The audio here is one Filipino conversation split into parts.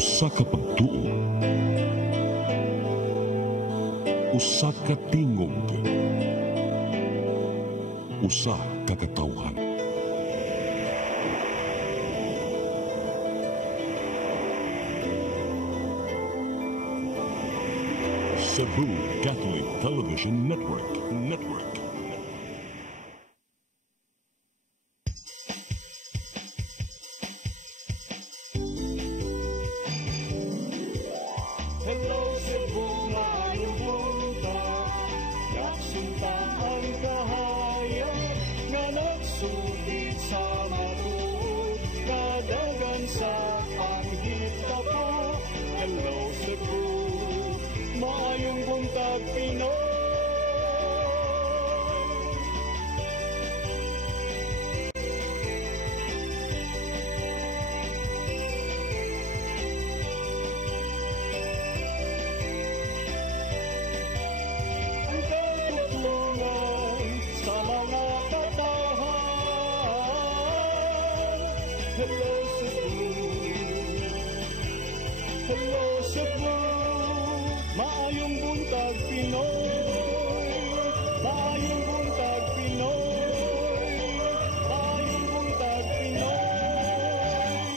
Usa ka pagtuo, usa ka tingog, usa ka katawhan. Cebu Catholic Television Network. Hello Cebu, maayong buntag. Naksunta ang kahayag nga nagsugid sa matuod, kadagan sa panghita po. Hello Cebu, maayong buntag Pinoy. Ang katutulungan sa mga katawhan. Hello Cebu, hello Cebu, maayong buntag Pinoy, maayong buntag Pinoy, maayong buntag Pinoy.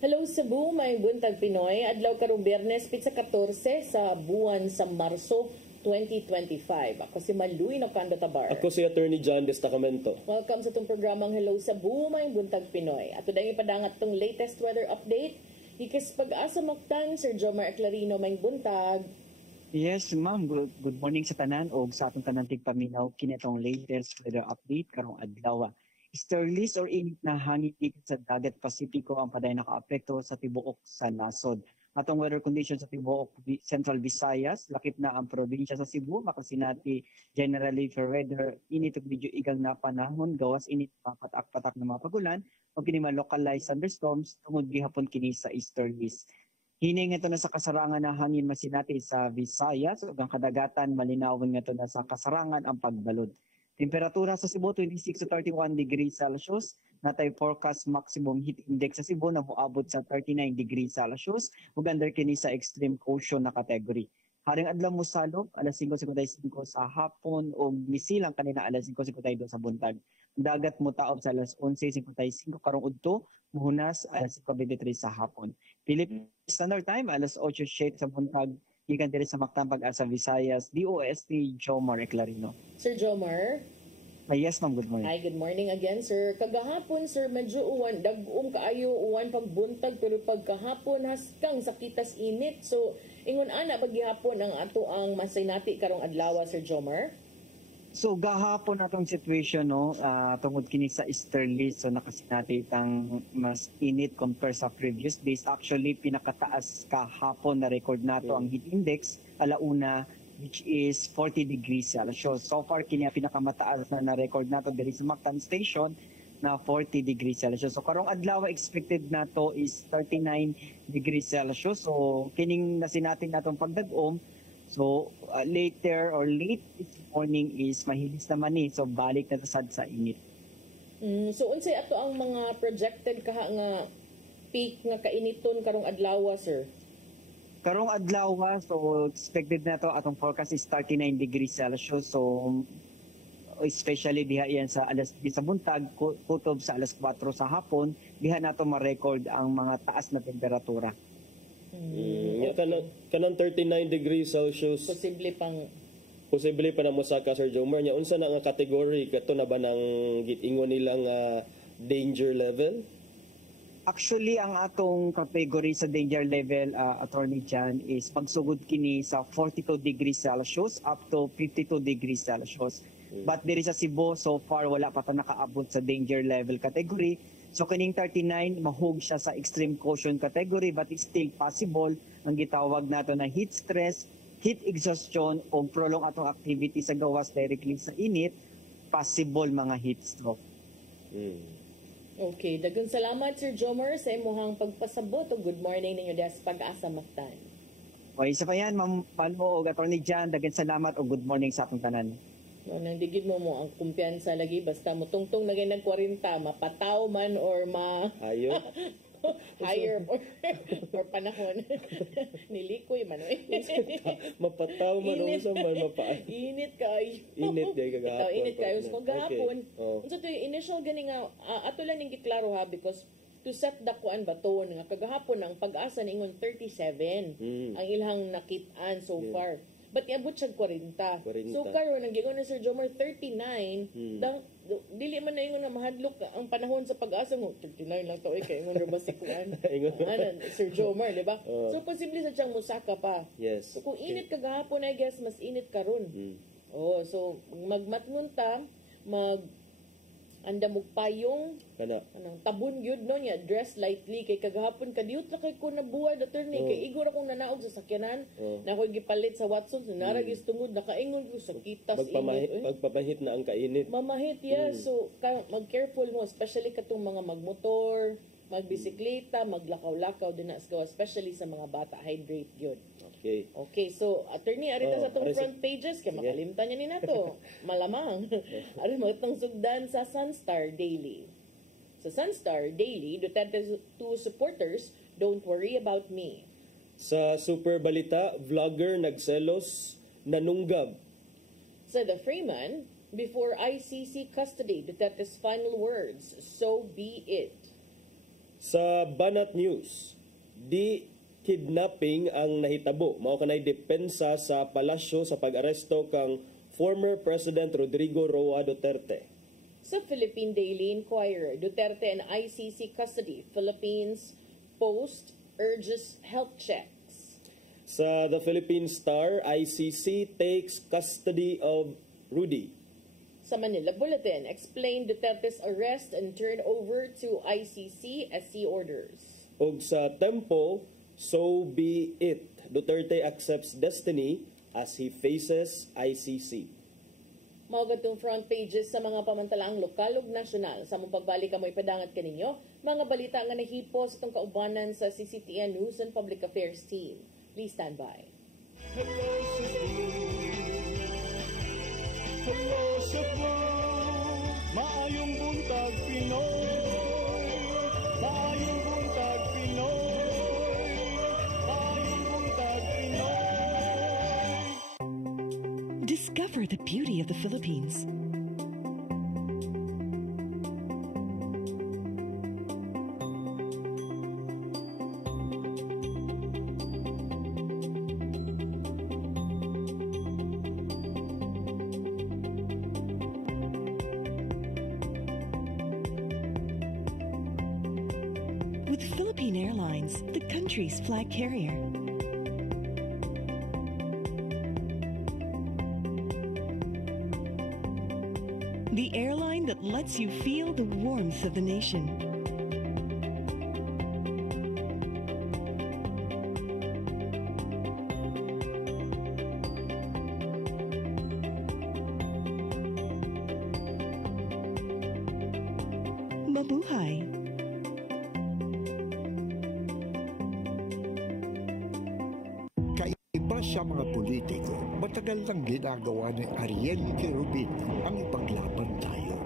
Hello Cebu, may buntag Pinoy. Adlaw karong Biyernes, pitsa 14 sa buwan sa Marso 2025. Ako si Maluy Nocando Tabar. Ako si Attorney John Destacamento. Welcome sa itong programang Hello Cebu, may buntag Pinoy. At today ipadangat itong latest weather update. Ikis pag-asa Mactan, Sir Jomar Eclarino, may buntag. Yes, ma'am. Good morning sa tanan o sa atong tanan tigpaminaw kinitong latest weather update karong adlaw. Sterlis or init na hangin dito sa dagat Pasipiko ang paday nakaapekto sa tibuok sa nasod. Atong weather conditions sa tibuok Central Visayas, lakip na ang probinsya sa Cebu, makasinati generally for weather init ug medyo igang na panahon, gawas init patak-patak na mga pagulan o kini localized thunderstorms tungod gihapon kini sa easterlies. Hining ito na sa kasarangan na hangin masinati sa Visayas ug ang kadagatan malinawon nga na sa kasarangan ang pagbalod. Temperatura sa Cebu 26 to 31 degrees Celsius. Natay forecast maximum heat index sa Cebu na moabot sa 39 degrees Celsius ug under kini sa extreme caution na category. Haring adlaw mosalog alas 5:55 sa hapon ug misilang kanina alas 5:52 sa buntag. Dagat mo taob sa alas 11:55 karong udto, muhunas alas 5:23 sa hapon. Philippine Standard Time alas 8:07 sa buntag. Gikan diri sa Mactan Pag-asa Visayas, DOST Jomar Eclarino. Sir Jomar. Yes, ma'am. Good morning. Hi, good morning again, sir. Kagahapon, sir, medyo uwan, kaayo uwan pagbuntag, pero pagkahapon haskang sakitas init. So, ingon ana paghihapon ang ato ang masinati karong adlaw, Sir Jomar? So gahapon natong situation no tungod kini sa easterlies, so nakasinati itang mas init compare sa previous days. Actually pinakataas kahapon na record nato ang heat index alauna, which is 40 degrees Celsius. So far kini ang pinakamataas na record nato diri sa Mactan Station na 40 degrees Celsius. So karong adlaw expected nato is 39 degrees Celsius. So kining nasinatin natong pagdag-om. So later or late this morning is mahilis naman ni. So balik na sad sa init. So unsay ato ang mga projected kaha nga peak nga kainiton karong adlaw, sir? Karong adlaw, so expected na to atong forecast is 39 degrees Celsius. So especially diha yan sa alas di sa buntag kutob sa alas 4 sa hapon, diha nato ma-record ang mga taas na temperatura. Okay. Kanang 39 degrees Celsius. Posible pa na mosaka, Sir Jomar. Nya unsa na nga category kato na ba nang gitingon nilang danger level? Actually, ang atong category sa danger level, Attorney Jan, is pagsugod kini sa 42 degrees Celsius up to 52 degrees Celsius. But diri sa Cebu, so far wala pa ta nakaabot sa danger level category. So kining 39 mahug siya sa extreme caution category, but it's still possible ang gitawag nato na heat stress, heat exhaustion o prolong atong activity sa gawas directly sa init, possible mga heat stroke. Okay, daghang salamat Sir Jomar sa imong pagpasabot o good morning ninyo des Pag-asa Mactan. Okay, isa pa yan, Ma'am Palmo o Attorney Jan, daghang salamat o good morning sa atong tanan. No, nandigid mo ang kumpiyansa lagi basta mo tungtong na nag 40 mapataw man or Ayo. higher or panahon nilikoy man Mapataw man o Init. sa man mapa. init kayo Init day kagahapon. init kayo so kagahapon Okay. Oh. so to initial gani nga ato lang ning giklaro ha because to set the kuan baton nga kagahapon ang pag-asa ningon 37 ang ilang nakit-an so far. But iabot siya 40. 40. So karon ang giingon ni Sir Jomar 39, dili man na ingon nga mahadlok ang panahon sa pag-asa mo 39 lang to kay ingon ra ba si kuan. Sir Jomar, di ba? So posible sa siyang musaka pa. Yes. So kung init kagahapon I guess mas init karon. Oh, so magmatngon ta anda mo payong anang tabon gyud no nya dress lightly kay kagahapon kadiyot ra kay ko nabuwad attorney kay igor akong nanaog sa sakyanan na ako'y gipalit sa Watson so naragis tungod nakaingon ko sa kitas Pagpapahit na ang kainit. mamahit so mag careful mo especially katong mga magmotor magbisikleta maglakaw-lakaw din especially sa mga bata hydrate gyud. Okay, so attorney arita sa atong front pages kay makalimtan niya ni nato. Malamang. Ari magtang sugdan sa Sunstar Daily. Sa Sunstar Daily, Duterte to supporters, don't worry about me. Sa Super Balita, vlogger nagselos nanunggab. Sa The Freeman, before ICC custody, Duterte's final words, so be it. Sa Banat News, kidnapping ang nahitabo. Mao kanay depensa sa palasyo sa pag-aresto kang former President Rodrigo Roa Duterte. Sa Philippine Daily Inquirer, Duterte and ICC custody. Philippines Post urges health checks. Sa The Philippine Star, ICC takes custody of Rudy. Sa Manila Bulletin, explain Duterte's arrest and turn over to ICC SC orders. Og sa Tempo, so be it. Duterte accepts destiny as he faces ICC. Mao gatong front pages sa mga pamantalaang lokal ug nasyonal. Sa mong pagbalik amoy padangat kaninyo, mga balita nga nahipos itong kaubanan sa CCTN News and Public Affairs team. Please stand by. Hello Cebu, maayong buntag Pinoy, maayong buntag Pinoy, maayong buntag Pinoy. Discover the beauty of the Philippines. With Philippine Airlines, the country's flag carrier. The airline that lets you feel the warmth of the nation. Mabuhay! Kaiba sa mga politiko, matagal nang ginagawa ni Ariel Quirubin ang ipaglaban tayo.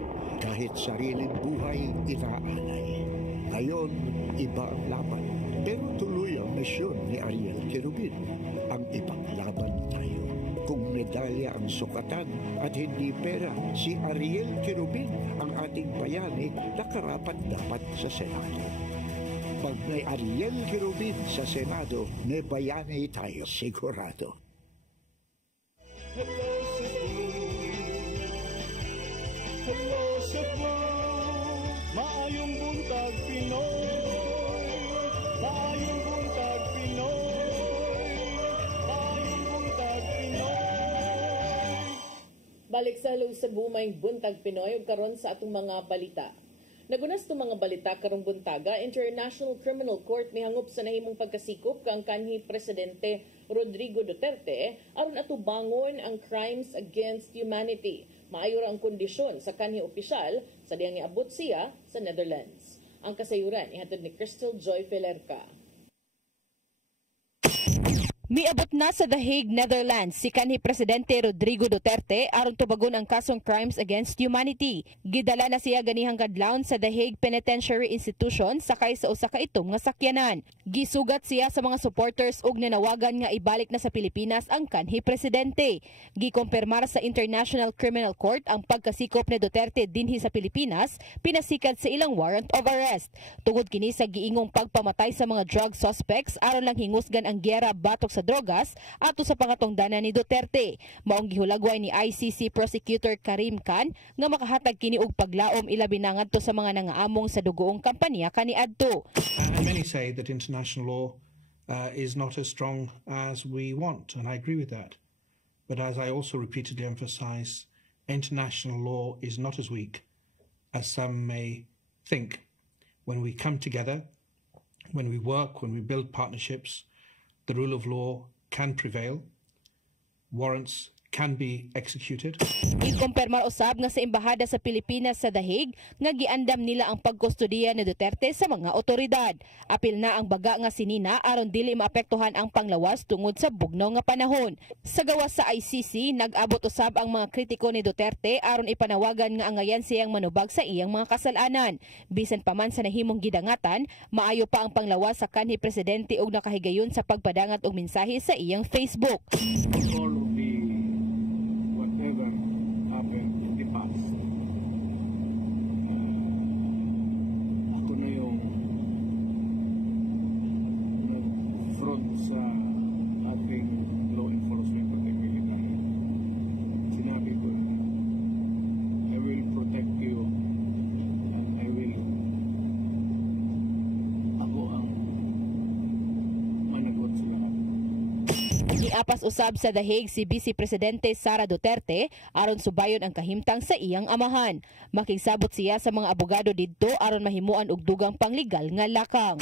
Kahit sariling buhay inaalay. Ngayon, iba ang laban. Pero tuloy ang misyon ni Ariel Quirubin, ang ipaglaban tayo. Kung medalya ang sukatan at hindi pera, si Ariel Quirubin ang ating bayani na karapat dapat sa Senado. Pag may Ariel Quirubin sa Senado, may bayani tayo sigurado. Hello Cebu, hello Cebu, maayong buntag Pinoy, maayong buntag Pinoy, maayong buntag Pinoy. Balik sa Hello Cebu, may buntag Pinoy ug karon sa atong mga balita. Nagunas itong mga balita karong buntaga, International Criminal Court mihangop sa nahimong pagkasikop kang kanhi Presidente Rodrigo Duterte aron atubangon ang crimes against humanity. Maayo ra ang kondisyon sa kanhi opisyal sa diyang niabot siya sa Netherlands. Ang kasayuran ihatod ni Crystal Joy Felerca. Miabot na sa The Hague, Netherlands si kanhi Presidente Rodrigo Duterte aron tubagon ang kasong crimes against humanity. Gidala na siya ganihang kadlawon sa The Hague Penitentiary Institution sakay sa usa ka itom nga sakyanan. Gisugat siya sa mga supporters ug nanawagan nga ibalik na sa Pilipinas ang kanhi Presidente. Gikompirmar sa International Criminal Court ang pagkasikop ni Duterte dinhi sa Pilipinas, pinasikat sa ilang warrant of arrest. Tungod kini sa giingong pagpamatay sa mga drug suspects aron lang hingusgan ang giyera batok sa drogas ato sa pangatungdanan ni Duterte. Maong gihulagway ni ICC Prosecutor Karim Khan nga makahatag kini og paglaom ilabi na ngadto sa mga nangaamong sa dugoong kampanya kaniadto. Many say that international law is not as strong as we want, and I agree with that. But as I also repeatedly emphasize, international law is not as weak as some may think. When we come together, when we work, when we build partnerships, the rule of law can prevail, warrants can be executed. Ikumpirmar usab nga sa embahada sa Pilipinas sa The Hague nga giandam nila ang pagkustudiya ni Duterte sa mga otoridad. Apil na ang baga nga sinina aron dili maapektuhan ang panglawas tungod sa bugnaw nga panahon. Sa gawas sa ICC, nag-abot usab ang mga kritiko ni Duterte aron ipanawagan nga angayan siyang manubag sa iyang mga kasalanan. Bisan pa man sa nahimong gidangatan, maayo pa ang panglawas sa kanhi Presidente ug nakahigayon sa pagpadangat og mensahe sa iyang Facebook. Sa ating law enforcement at military. Sinabi ko na, I will protect you and I will ako ang managot sa lahat. Niapas usab sa The Hague si Vice Presidente Sara Duterte aron subayon ang kahimtang sa iyang amahan. Makigsabot siya sa mga abogado didto aron mahimuan og dugang panglegal nga lakang.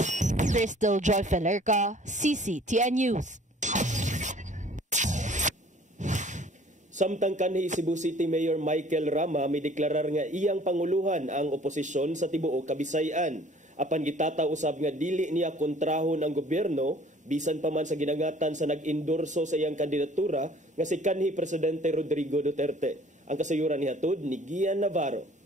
Crystal Joy Felerca, CCTN News. Samtang kanhi Cebu City Mayor Michael Rama may deklarar nga iyang panguluhan ang oposisyon sa tibuok Kabisayan. Apan gitataw usab nga dili niya kontrahon ang gobyerno bisan pa man sa ginangatan sa nag-endorso sa iyang kandidatura nga si kanhi Presidente Rodrigo Duterte. Ang kasayuran ni hatod ni Gian Navarro.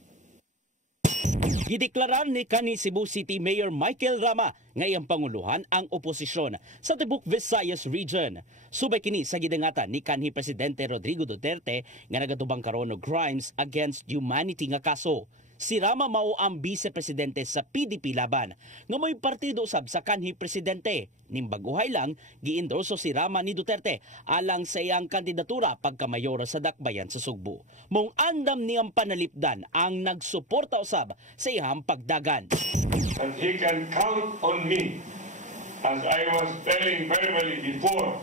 Gideklarar ni kanhi Cebu City Mayor Michael Rama nga iyang panguluhan ang oposisyon sa tibuok Visayas Region. Subay kini sa gidangatan ni kanhi Presidente Rodrigo Duterte nga nagatubang karon og crimes against humanity nga kaso. Si Rama mao ang vice-presidente sa PDP laban nga may partido usab sa kanhi presidente. Nimbaguhay lang giendorso si Rama ni Duterte alang sa iyang kandidatura pagkamayor sa dakbayan sa Sugbo. Mong andam niyang panalipdan ang nagsuporta usab sa iyang pagdagan. And he can count on me as I was telling verbally before.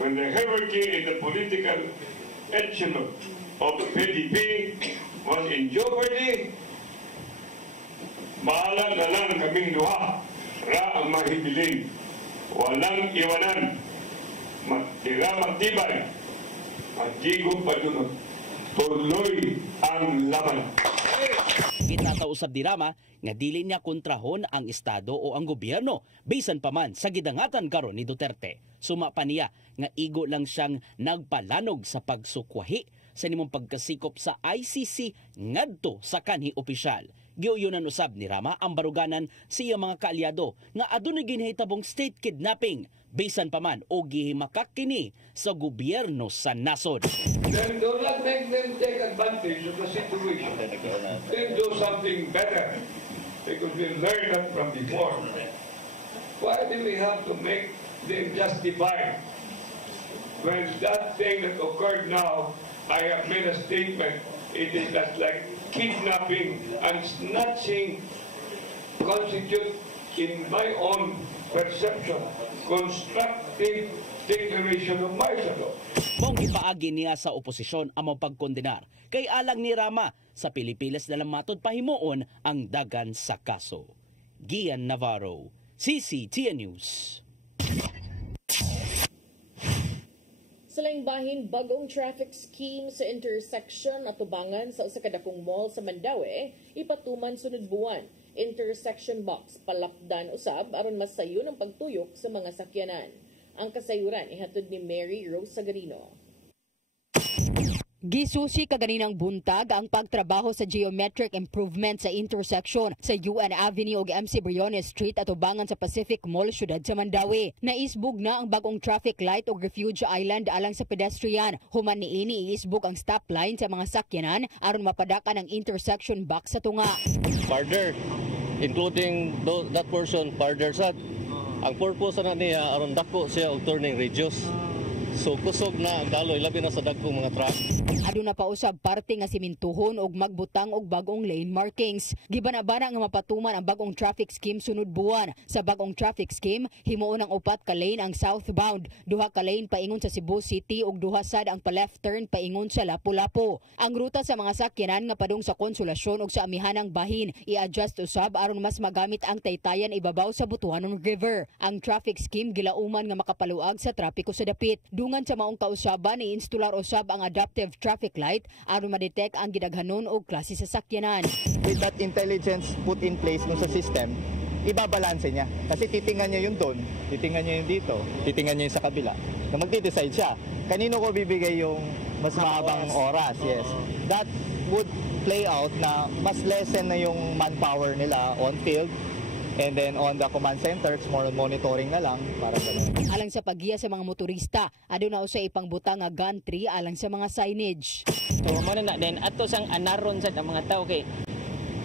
When the hierarchy in the political echelon of the PDP was in jeopardy, maalam na lang kaming duha ra ang mahibiling. Walang iwanan. Tira magtibay. Magtigong padunod. Tuloy ang laban. Gitatausab ni Rama nga dili niya kontrahon ang Estado o ang gobyerno bisan pa man sa gidangatan karon ni Duterte. Suma pa niya nga igo lang siyang nagpalanog sa pagsukwahi sa nimong pagkasikop sa ICC ngadto sa kanhi opisyal. Giuyonan usab ni Rama ang baruganan sa iyang mga kaalyado nga adunay ginhitabong state kidnapping bisan pa man o gihimakak kini sa gobyerno sa nasod. Then do not make them take advantage of the situation. Then do something better because we learned that from before. Why do we have to make them justify when that thing that occurred now? I have made a statement. It is that like kidnapping and snatching constitute, in my own perception, constructive declaration of martial law. Mong ipaagi niya sa oposisyon ang pagkondenar kay alang ni Rama sa Pilipinas na lang matod pahimuon ang dagan sa kaso. Gian Navarro, CCTN News. Sa Sa laing bahin, bagong traffic scheme sa intersection at tubangan sa usa ka dakong mall sa Mandaue, ipatuman sunod buwan. Intersection box palapdan usab aron masayon ang pagtuyok sa mga sakyanan. Ang kasayuran ihatod ni Mary Rose Sagarino. Gisusi kaganinang buntag ang pagtrabaho sa geometric improvement sa intersection sa UN Avenue ug MC Briones Street at tubangan sa Pacific Mall syudad sa Mandaue. Naisbog na ang bagong traffic light ug refuge island alang sa pedestrian. Human niini iisbog ang stoplight sa mga sakyanan aron mapadakan ang intersection box sa tunga. Farther, including that portion farther sad. Ang purpose na niya aron dako siya og turning radius. So kusog na ang daloy labi na sa dagkong mga truck. Aduna pa usab parte nga simintuhon og magbutang og bagong lane markings. Gibanabana nga mapatuman ang bagong traffic scheme sunod buwan. Sa bagong traffic scheme, himuon ang 4 ka lane ang southbound, 2 ka lane paingon sa Cebu City ug 2 sad ang pa-left turn paingon sa Lapu-Lapu. Ang ruta sa mga sakyanan nga padung sa Konsolasyon ug sa amihanang bahin i-adjust usab aron mas magamit ang taytayan ibabaw sa Butuanon River. Ang traffic scheme gilauman nga makapaluag sa trapiko sa dapit. Dungan sa maong kausaban i-instalar usab ang adaptive traffic light aron ma-detect ang gidaghanon og klase sa sakyanan. With that intelligence put in place sa system, ibabalanse niya. Kasi titingnan niya yung doon, titingnan niya yung dito, titingnan niya yung sa kabila. Na magde-decide siya, kanino ko bibigay yung mas mahabang oras. Yes. That would play out na mas lessen na yung manpower nila on field. And then on the command centers, more monitoring na lang para gano'n. Alang sa paggiya sa mga motorista, aduna usay ipangbutang nga gantry alang sa mga signage. So mo na din ato sang anaron sa mga tao kay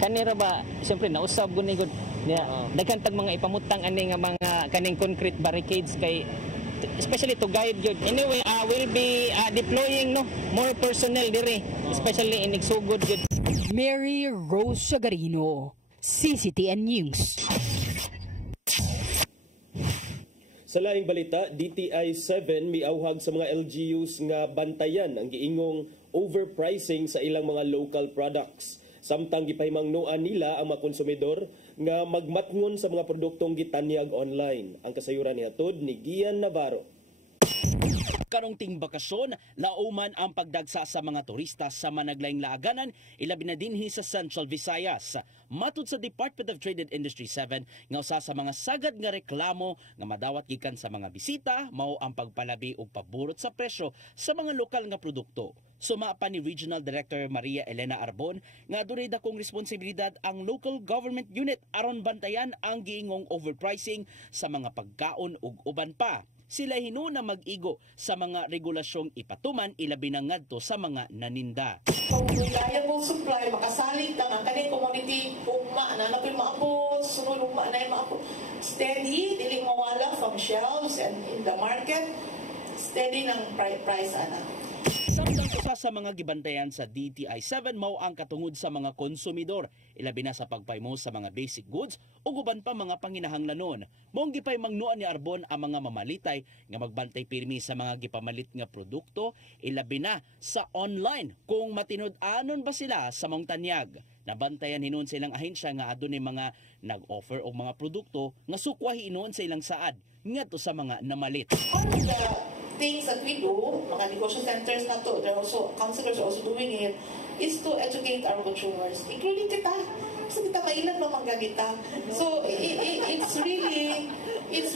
kanira ba siyempre nausab gunigod niya daghan tag mga ipamutang ani nga mga kaning concrete barricades kay especially to guide you. Anyway, we'll be deploying more personnel dire, especially in Igsugod. Mary Rose Sagarino, CCTN News. Sa laing balita, DTI 7 miauhag sa mga LGUs nga bantayan ang giingong overpricing sa ilang mga local products. Samtang gipahimangnuan nila ang mga konsumidor nga magmatngon sa mga produktong gitanyag online. Ang kasayuran nihatod ni Gian Navarro. Karong ting bakasyon, lauman ang pagdagsa sa mga turista sa managlayng laaganan, ilabi na dinhi sa Central Visayas. Matud sa Department of Trade and Industry 7, nga usa sa mga sagad nga reklamo nga madawat gikan sa mga bisita, mao ang pagpalabi og paburot sa presyo sa mga lokal nga produkto. Suma pa ni Regional Director Maria Elena Arbon nga adunay dakong responsibilidad ang local government unit aron bantayan ang giingong overpricing sa mga pagkaon ug uban pa. Sila hinuna mag-igo sa mga regulasyong ipatuman ilabi na ngadto sa mga naninda. Kung reliable supply, makasalig ka nga kaning community, ugma na nakoy maabot, sunod ugma na maabot. Steady, dili mawala from shelves and in the market. Steady ng price ana. Samtang usa sa mga gibantayan sa DTI 7 mao ang katungod sa mga konsumidor, ilabi na sa pagpaymo sa mga basic goods ug uban pa mga panginahanglanon. Maong gipaymangnuan ni Arbon ang mga mamalitay nga magbantay pirmi sa mga gipamalit nga produkto, ilabi na sa online kung matinud-anon ba sila sa maong tanyag. Nabantayan hinuon sa ilang ahensya nga adunay mga nag-offer og mga produkto nga sukwahi hinuon sa ilang saad ngadto sa mga namalit. Things that we do, mga negosyo centers na to, councilors are also doing it, is to educate our consumers, including kita. Kasi kita mailan mo mangganita. So, it's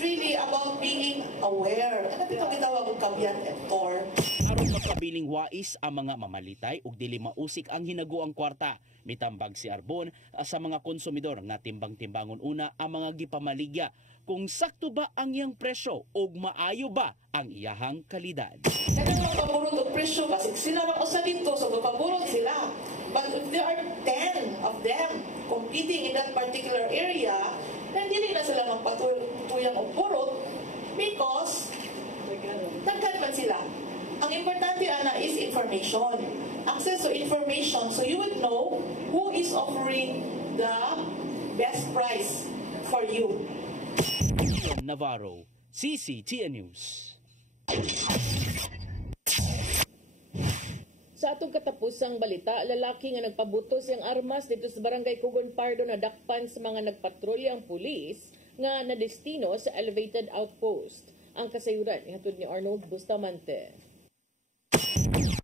really about being aware. Ano ito gitawag ng kabyan at tor? Aron makabiling wais ang mga mamalitay ug dili mausik ang hinaguang kwarta. Mitambag si Arbon sa mga konsumidor nga timbang-timbangon una ang mga gipamaligya kung sakto ba ang iyang presyo ug maayo ba ang iyahang kalidad. Kaya magpaburot ang presyo kasi sila lang usa dito, so magpaburot sila. But if there are 10 of them competing in that particular area, then hindi na sila magpatuyang o purot because daghan man sila. Ang importante ana is information. Access to information so you would know who is offering the best price for you. Navarro, CCTN News. Sa atong katapusang balita, lalaki nga nagpabuto siyang armas dito sa Barangay Kugon Pardo na dakpan sa mga nagpatrolya ang pulis nga nadestino sa elevated outpost. Ang kasayuran ihatod ni Arnold Bustamante.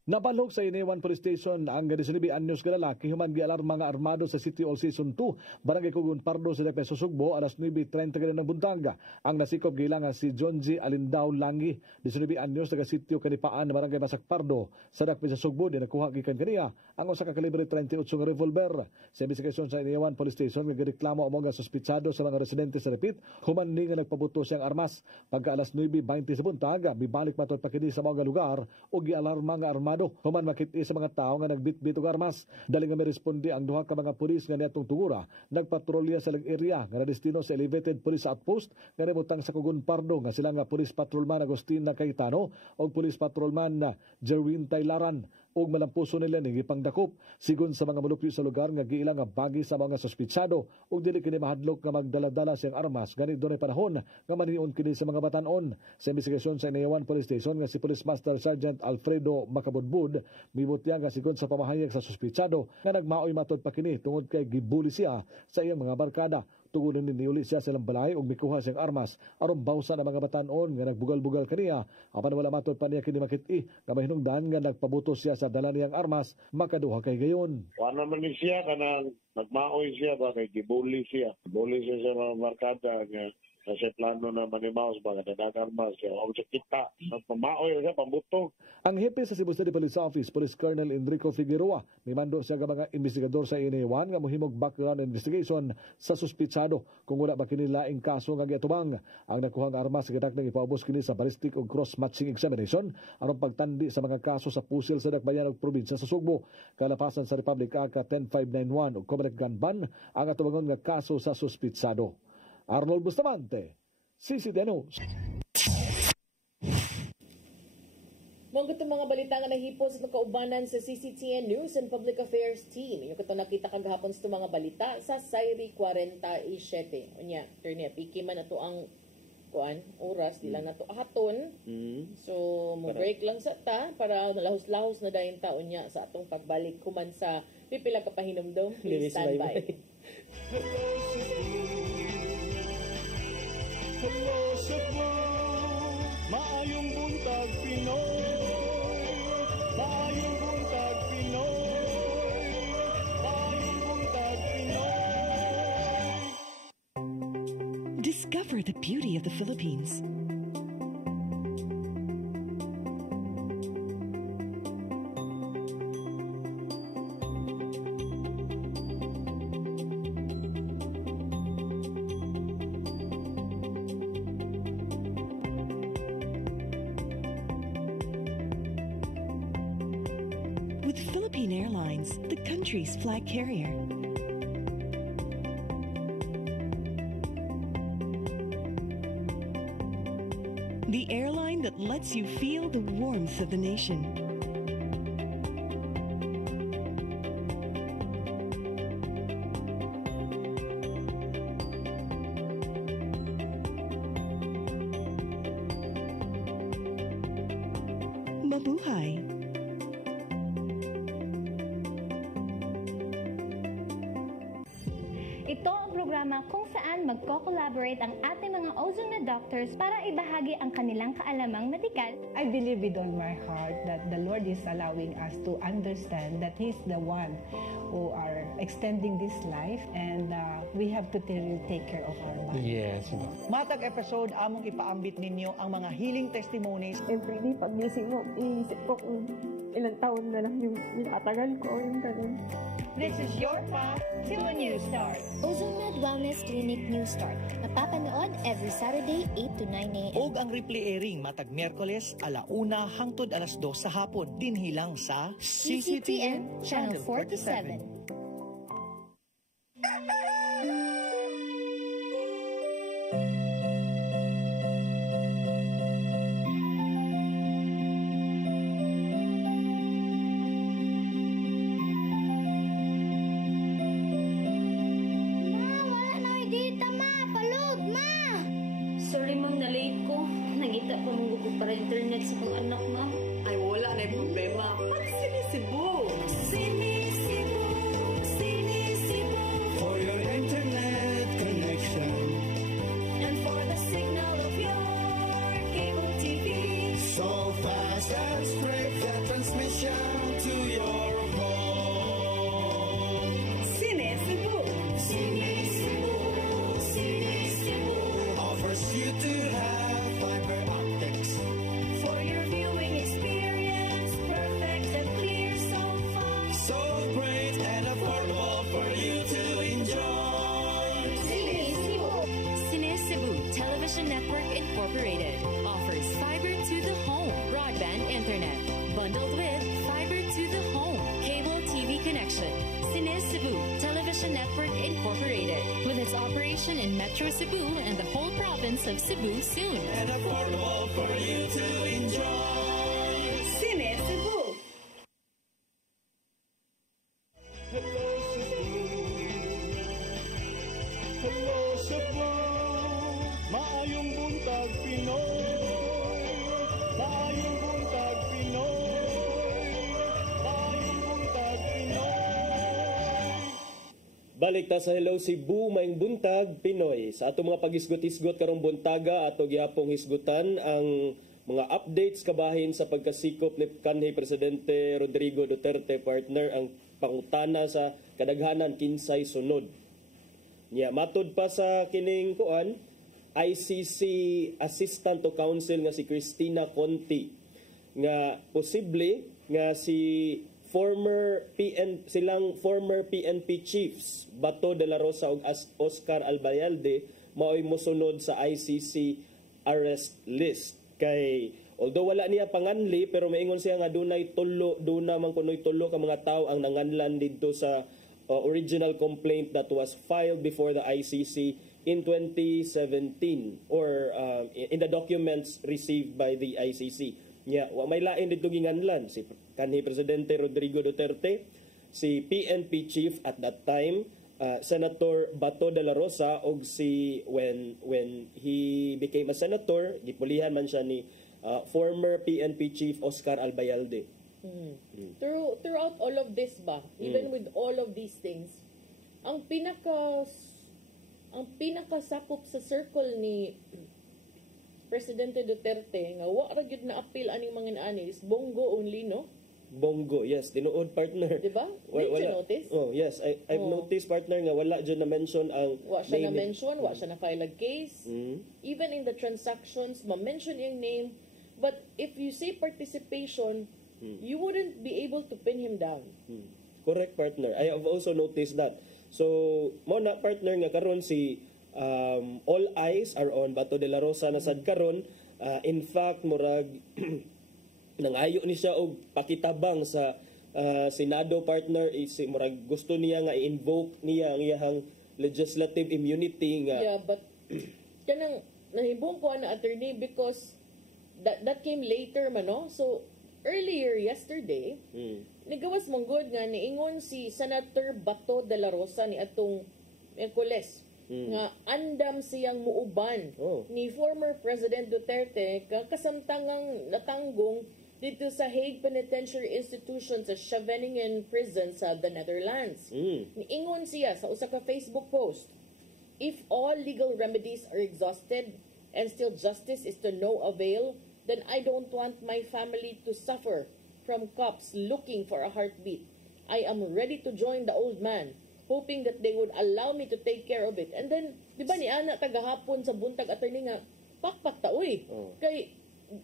Nabalog sa Inewan Police Station ang 19 anyos nga lalaki human gialarma nga armado sa City Hall Season 2 barangay Kugon Pardo sa Depeso Sugbo alas 9:30 ng buntag. Ang nasikop gilang si John G. Alindao Langi, 19 anyos taga sitio Kanipaan barangay Basak Pardo sa Depeso Sugbo din nakuha gikan kaniya ang usa ka kalibre 38 nga revolver. Sa investigasyon sa Inewan Police Station nga gireklamo ang mga suspitsado sa mga residente sa Repit human ni nga nagpabuto siyang armas. Pagka alas 9:20 sa buntag, mibalik matod pa kini sa mga lugar o gialarma nga armado. Human makit-i sa mga tao nga nagbitbit og armas. Dali nga may responde ang duha ka mga pulis nga niadtong tungura nagpatrolya sa area nga nadestino sa elevated police outpost nga nabutang sa Kugon Pardo nga sila nga police patrolman Agustina Cayetano og police patrolman na Jerwin Taylaran og malampuso nila ning ipangdakop sigon sa mga mulupyo sa lugar nga giila nga bagi sa mga suspitsado ug dili kini mahadlok nga magdala-dala siyang armas ganit dunay panahon nga maniun kini sa mga batan-on. Sa investigasyon sa Inewan Police Station nga si Police Master Sergeant Alfredo Macabudbud mibutya nga sigon sa pamahayag sa suspitsado nga nagmaoy matod pa kini tungod kay gibuli siya sa iyang mga barkada. Tugunan ni niuli siya silang balay ug mikuha siyang armas aron bawsa ang mga batan-on nga nagbugal-bugal kaniya apan wala matod pa niya kini makit-i nga mahinungdan nga nagpabutos siya sa dala niyang armas makaduha kay gayon. Wala man ni siya kanang nagmaoy siya ba kay gibuli siya sa mga barkada nga kasi plano na manimaos ba kadaghan armas siya o sa kita nagpamaoy siya pambuto. Ang hepe sa Cebu City Police Office, Police Colonel Enrico Figueroa, mimando siya nga mga investigador sa Inewan nga mohimog background investigation sa suspitsado kung wala ba kini laing kaso nga giatubang. Ang nakuhang armas gidak nang ipaubos kini sa ballistic ug cross-matching examination aron pagtandi sa mga kaso sa pusil sa dakbayan ug probinsya sa Sugbo. Kalapasan sa Republic Act 10591 ug Common Gun Ban ang atubangon nga kaso sa suspitsado. Arnold Bustamante, CCTV News. Mga itong mga balita nga nahipos sa kaubanan sa CCTN News and Public Affairs Team. Yung ito nakita kagahapon sa mga balita sa Sairi 47. Unya, turniya, piki man ito ang oras, di lang na ito ahaton. So, mag-break lang sa ta para nalahos-lahos na dahin taon niya sa atong pagbalik kuman sa pipila ka pahinumdom. Please stand by. Hello Cebu, maayong buntag Pinoy. Maayong buntag Pinoy. Maayong buntag Pinoy. Discover the beauty of the Philippines. With Philippine Airlines, the country's flag carrier. The airline that lets you feel the warmth of the nation. Mabuhay! Ito ang programa kung saan magko-collaborate ang ating mga ozone na doctors para ibahagi ang kanilang kaalamang medikal. I believe with all my heart that the Lord is allowing us to understand that He's the one who are extending this life and we have to take care of our life. Yes. Matag episode, among ipaambit ninyo ang mga healing testimonies. Every day, pag gising mo, iisip ko kung ilang taon na lang yung katagal ko, yung ganun. This is your path to a new start. OzoneMed Wellness Clinic New Start. Napapanood every Saturday, 8 to 9 a.m. Og ang replay airing matag Miyerkules, 1:00 hangtod 2:00 sa hapon. Dinhilang sa CCTN Channel 47. Para internet sa kong anak, ma'am. Ay, wala na yung problema. Sinisibo. Sinisibo. Sinisibo. For your internet connection. And for the signal of your cable TV. So fast and straight the transmission. Television Network Incorporated offers fiber to the home broadband internet bundled with fiber to the home cable TV connection. Cine Cebu Television Network Incorporated, with its operation in Metro Cebu and the whole province of Cebu soon. And affordable for you to enjoy. Cine Cebu. Hello Cebu, hello Cebu, maayong buntag Pinoy, maayong buntag Pinoy, maayong buntag Pinoy. Balik ta sa Hello Cebu, maayong buntag Pinoy. Sa ato mga pag-isgot-isgot karong buntaga ato gihapong hisgutan ang mga updates kabahin sa pagkasikop ni kanhi Presidente Rodrigo Duterte, partner, ang pangutana sa kadaghanan kinsay sunod. Nya matud pa sa kining kuan ICC Assistant to Counsel nga si Cristina Conti nga posible nga si silang former PNP chiefs Bato de la Rosa ug Oscar Albayalde mao'y mosunod sa ICC arrest list. Kay although wala niya panganli pero maingon siya nga dunay duna man kunoy tulo ka mga tawo ang nanganlan didto sa original complaint that was filed before the ICC in 2017 or in the documents received by the ICC. Nya wa may lain didto ginganlan si kanhi Presidente Rodrigo Duterte, si PNP chief at that time Senator Bato de la Rosa, og si when he became a senator gipulihan man siya ni former PNP chief Oscar Albayalde. Throughout all of this ba, even with all of these things, ang pinakasakop sa circle ni Presidente Duterte nga wa ra gyud na appeal aning mga ani is Bongo only, no? Bongo, yes, tinuod, partner. Diba? Did you notice? Oh, yes, I've noticed, partner, nga wala dyan na-mention ang wa siya na-mention, wa siya na-file a case. Even in the transactions, ma-mention yung name. But if you say participation, you wouldn't be able to pin him down. Correct, partner. I have also noticed that. So, mo na, partner, nga karon si all eyes are on Bato de la Rosa na sad karon. In fact, murag nangayo ni siya og pakitabang sa Senado, partner, murag gusto niya nga i-invoke niya ang iyang legislative immunity nga. Yeah, but kanang nahibong ko na attorney because that came later man, no? So earlier yesterday, nagawas mong good nga niingon si Senator Bato de la Rosa ni atong Miyerkules nga andam siyang muuban ni former President Duterte kasamtangang natanggong dito sa Hague Penitentiary Institution sa Scheveningen Prison sa the Netherlands. Niingon siya sa usa ka Facebook post, "If all legal remedies are exhausted and still justice is to no avail, then I don't want my family to suffer from cops looking for a heartbeat. I am ready to join the old man, hoping that they would allow me to take care of it." And then, di ba ni Ana tagahapon sa buntag attorney nga, pakpak ta, uy. Kay,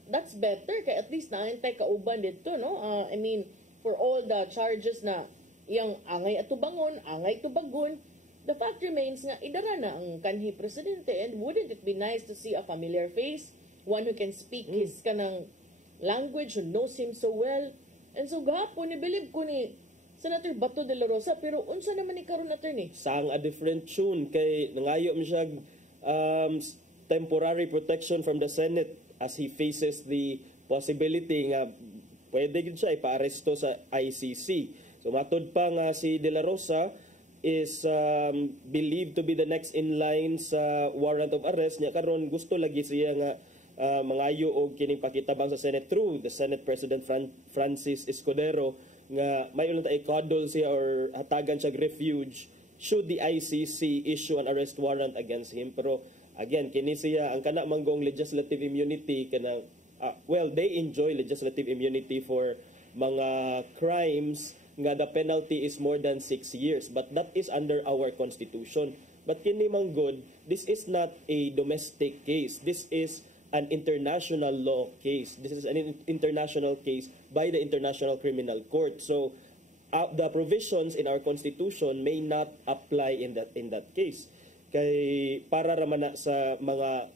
that's better, kay at least naantay kauban dito, no? I mean, for all the charges na yang angay atubangon, angay tubagon, the fact remains nga idara na ang kanhi presidente, and wouldn't it be nice to see a familiar face, one who can speak his kanang language, who knows him so well. And so gahapon, nibilib ko ni Senator Bato de la Rosa, pero unsa naman ni karon attorney? Sang a different tune kay nangayo man siya temporary protection from the Senate as he faces the possibility nga pwede gid siya ipa-aresto sa ICC. So matod pa nga si De La Rosa is believed to be the next in line sa warrant of arrest niya karon gusto lagi siya nga mangayo og kining pakitabang sa Senate through the Senate President Francis Escudero nga may ulang i-cuddle siya or hatagan siya refuge should the ICC issue an arrest warrant against him. Pero again, kini siya ang kana manggong legislative immunity kana well, they enjoy legislative immunity for mga crimes nga the penalty is more than 6 years, but that is under our constitution. But kini manggod, this is not a domestic case. This is an international law case. This is an international case by the International Criminal Court. So the provisions in our constitution may not apply in that case. Kay para raman na sa mga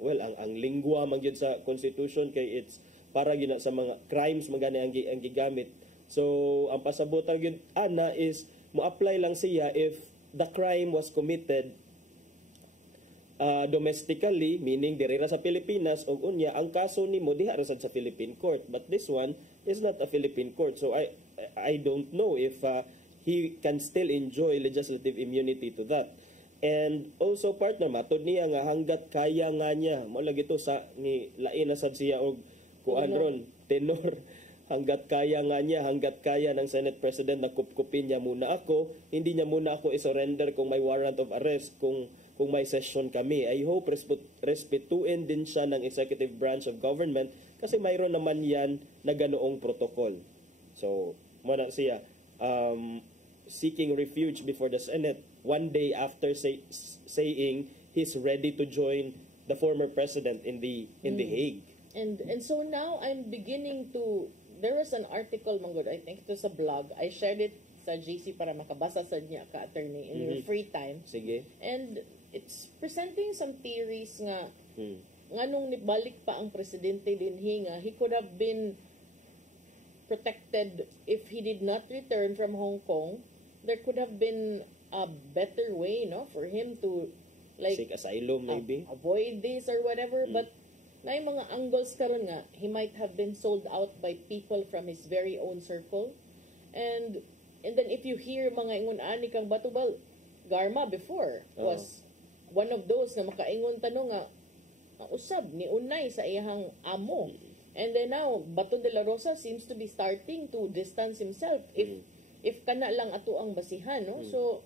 well, ang lingua man gyud sa constitution kay it's para gyud sa mga crimes magani ang gigamit. So ang pasabutan gyud ana is mo apply lang siya if the crime was committed domestically, meaning diri ra sa Pilipinas, og unya ang kaso nimo diha ra sad sa Philippine court, but this one is not a Philippine court. So I don't know if he can still enjoy legislative immunity to that. And also partner, matod niya nga hanggat kaya nga niya, mo lagi to sa ni lain na sad siya og kuan ron tenor, hanggat kaya nga niya, hanggat kaya ng Senate President na kupkupin niya muna ako, hindi niya muna ako i-surrender kung may warrant of arrest, kung may session kami. I hope respetuin din siya ng executive branch of government kasi mayroon naman yan na ganoong protocol. So, muna siya seeking refuge before the Senate one day after saying he's ready to join the former president in the Hague. And so now I'm beginning to, there was an article manggod, I think it was a blog, I shared it sa GC para makabasa sa niya ka attorney in your free time. Sige. And it's presenting some theories nga nganong nibalik pa ang presidente dinhi nga he could have been protected if he did not return from Hong Kong. There could have been a better way, no, for him to like seek asylum maybe, avoid this or whatever. But na yung mga angles karon nga he might have been sold out by people from his very own circle. And then if you hear mga ingon ani kang Batubal, Garma before was one of those na makaingon tanong nga usab ni unay sa iyang amo. And then now Bato de la Rosa seems to be starting to distance himself if kana lang ato ang basihan, no? So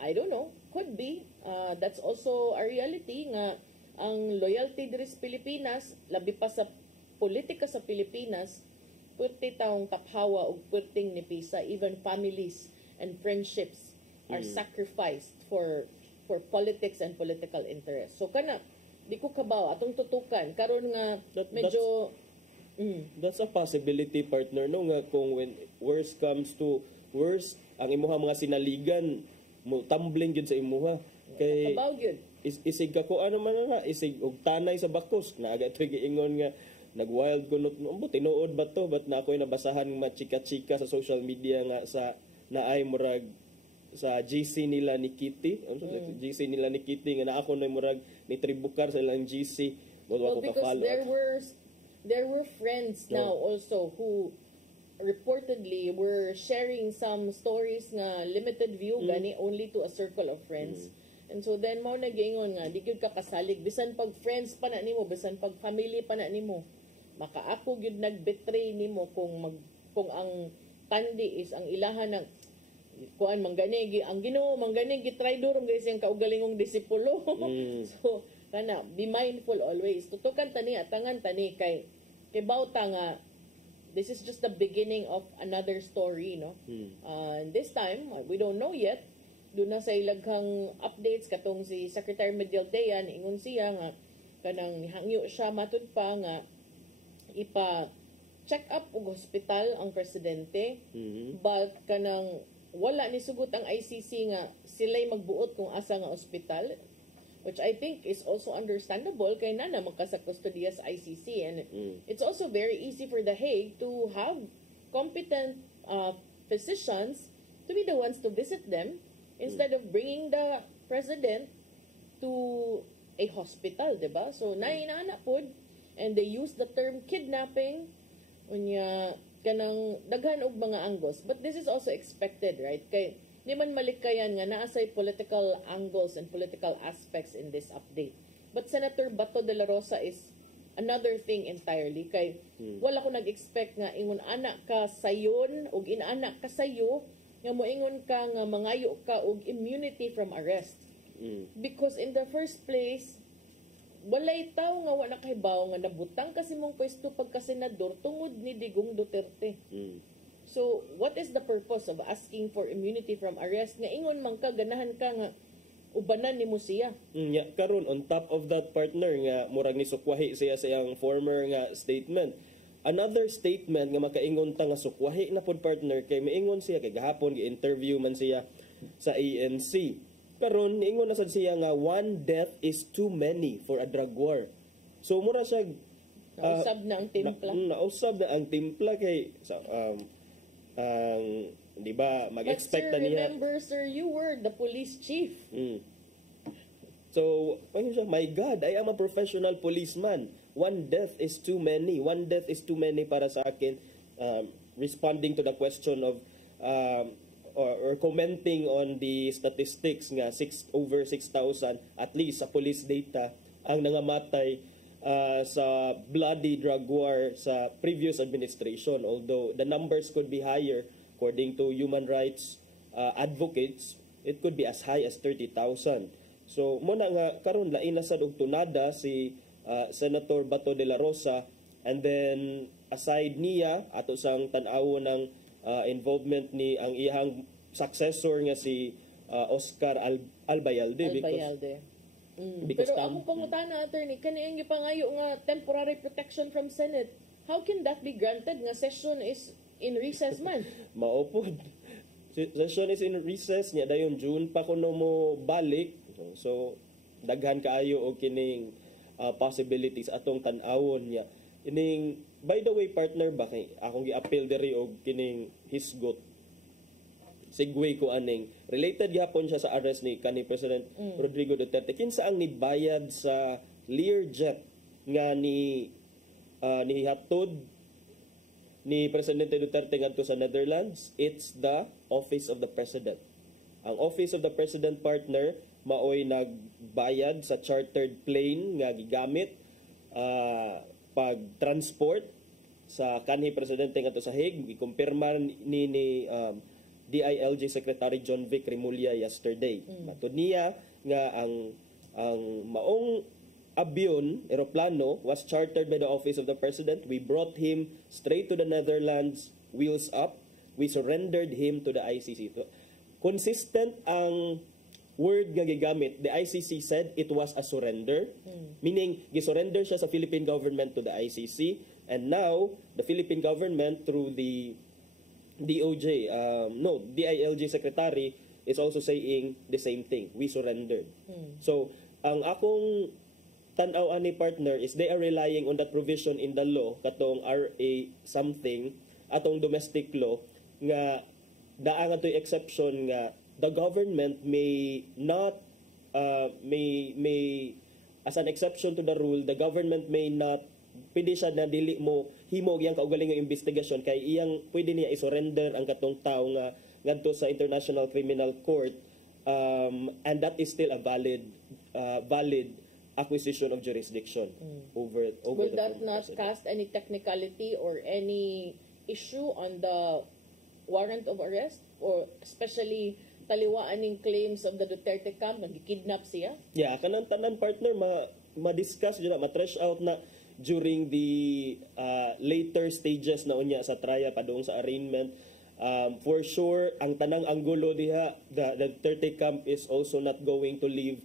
I don't know, could be that's also a reality nga ang loyalty diri sa Pilipinas labi pa sa politika sa Pilipinas purti taong kaphawa og purting nipisa, even families and friendships are sacrificed for politics and political interest. So kana di ko kabaw atong tutukan karon nga medyo that's a possibility partner, no, nga kung when worst comes to worst ang imuha mga sinaligan mo tumbling gyud sa imuha kay kabaw gyud isig ka ko ano man nga isig og tanay sa bakos na aga to giingon nga nag-wild kunot mo tinuod ba to but na ako'y nabasahan mga chika-chika sa social media nga sa naay murag sa GC nila ni Kitty GC nila ni Kitty nga na ako na murag ni tribukar sa ilang GC well, because there were friends now also who reportedly were sharing some stories nga limited view gani only to a circle of friends. And so then mao nagingon nga di gyud ka kasalig bisan pag friends pa na nimo, bisan pag family pa na nimo, makaako gyud nagbetray nimo kung ang tandi is ang ilahan ng kuan manggani ang Ginoo manggani gitry durong guys yang kaugalingong disipulo. So kana be mindful always, tutukan tani atangan tani kay bauta nga this is just the beginning of another story, no? And this time we don't know yet. Doon na sa ilaghang updates katong si Secretary Medial Dayan ingon siya nga kanang hangyo siya matud pa nga ipa check up og hospital ang presidente but kanang wala ni sugot ang ICC nga sila'y magbuot kung asa nga ospital, which I think is also understandable kay nana magkasa kustodiya sa ICC. And it's also very easy for The Hague to have competent physicians to be the ones to visit them instead of bringing the president to a hospital, diba? So nainana pod, and they use the term kidnapping unya kanang daghan og mga angles, but this is also expected, right? Kay di man malikayan nga naasay political angles and political aspects in this update. But Senator Bato de la Rosa is another thing entirely. Kay wala ko nag-expect nga ingon anak ka sayon og inaanak ka sayo nga moingon ka nga mangayo ka og immunity from arrest. Because in the first place walay taw nga wala kahibaw nga nabutang kasi mong pwesto pagka senador tungod ni Digong Duterte. So what is the purpose of asking for immunity from arrest nga ingon man ka ganahan ka nga ubanan nimo siya? Karon on top of that partner nga murag ni sukwahi siya sa iyang former nga statement. Another statement nga makaingon ta nga sukwahi na pod partner kay miingon siya kay gahapon gi-interview man siya sa ANC karon niingon na sad siya nga one death is too many for a drug war. So mura siya nausab na ang timpla. Nausab na ang timpla kay di ba mag-expect na niya. Remember sir, you were the police chief. So, my God, I am a professional policeman. One death is too many. One death is too many para sa akin. Responding to the question of or commenting on the statistics nga over 6,000 at least sa police data ang nangamatay sa bloody drug war sa previous administration, although the numbers could be higher according to human rights advocates. It could be as high as 30,000. So muna nga karon lain na sad og tunada si Senator Bato de la Rosa, and then aside niya ato sang tan-awo ng involvement ni ang iyang successor nga si Oscar Albayalde. Pero akong pangutana, attorney, kaniang gipangayo nga temporary protection from Senate, how can that be granted nga session is in recess man? Maupod. Session is in recess niya dayon June pa kuno mo balik. So daghan kaayo og kining possibilities atong tan-awon niya. Ining by the way partner ba kay akong gi-appeal diri og kining hisgot. Segue ko aning related gyapon siya sa arrest ni kanhi President Rodrigo Duterte. Kinsa ang nibayad sa Learjet nga ni hatod ni Presidente Duterte ngadto sa Netherlands? It's the Office of the President. Ang Office of the President partner maoy nagbayad sa chartered plane nga gigamit pag-transport sa kanhi presidente ngadto sa Hague. Gikumpirma ni DILG Secretary John Vic Remulla yesterday. Matud niya nga ang maong eroplano was chartered by the Office of the President. We brought him straight to the Netherlands, wheels up. We surrendered him to the ICC. Consistent ang word nga gigamit. The ICC said it was a surrender, meaning gisurrender siya sa Philippine government to the ICC, and now the Philippine government through the DILG secretary is also saying the same thing. We surrendered. So ang akong tan-aw ani partner is they are relying on that provision in the law katong RA something atong domestic law nga daangan to exception nga the government may not may as an exception to the rule, the government may not pwede siya na dili mo himog yang kaugaling ng investigation kay iyang pwede niya i-surrender ang katong tao nga ngadto sa International Criminal Court, and that is still a valid acquisition of jurisdiction over Will the that not cast any technicality or any issue on the warrant of arrest, or especially taliwaan ning claims of the Duterte camp nga gikidnap siya? Yeah, kanang tanan partner ma-discuss yun na, ma-trash out na during the later stages na unya sa trial padung sa arraignment. For sure, ang tanang anggulo diha, the Duterte camp is also not going to leave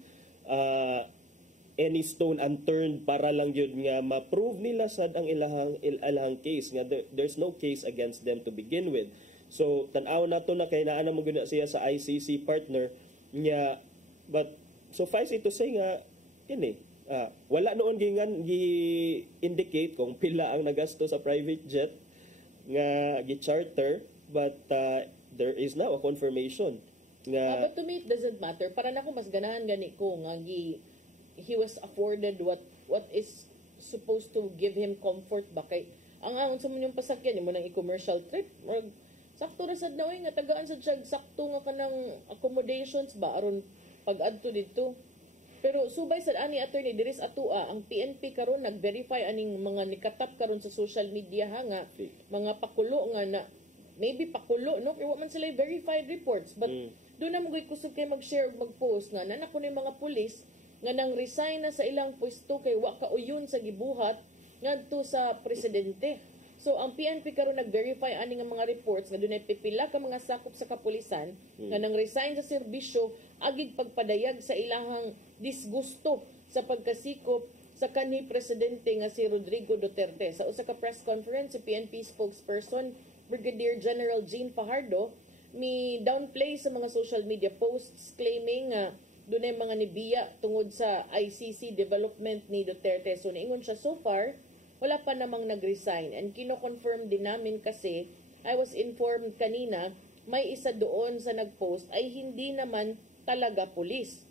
any stone unturned para lang yun nga ma-prove nila sad ang ilahang case nga there's no case against them to begin with. So tan-aw nato na kay naa na mo guna siya sa ICC partner niya, but suffice it to say nga kini wala noon gi-indicate kung pila ang nagasto sa private jet nga gi-charter, but there is now a confirmation nga but to me it doesn't matter. Para na ko mas ganahan gani ko nga he was afforded what is supposed to give him comfort ba kay ang sa mo yung pasakyan mo nang i-commercial trip sakto ra sad na nga tagaan sad siya sakto nga kanang accommodations ba aron pag-adto dito. Pero subay sad ani attorney diris atoa ang PNP karon nag-verify aning mga nikatap karon sa social media nga mga pakulo nga na maybe pakulo no kay wa man sila verified reports, but do na mo kusog kay mag-share mag-post nga nanako ni mga pulis nga nang resign na sa ilang pwesto kay wa kauyon sa gibuhat ngadto sa presidente. So ang PNP karon nag-verify ani nga mga reports nga dunay pipila ka mga sakop sa kapulisan nga nang resign sa serbisyo agig pagpadayag sa ilahang disgusto sa pagkasikop sa kanhi presidente nga si Rodrigo Duterte. Sa usa ka press conference si PNP spokesperson Brigadier General Jean Fajardo mi downplay sa mga social media posts claiming nga dunay mga nibiya tungod sa ICC development ni Duterte. So niingon siya, so far wala pa namang nag-resign, and kino-confirm din namin kasi I was informed kanina may isa doon sa nag-post ay hindi naman talaga pulis.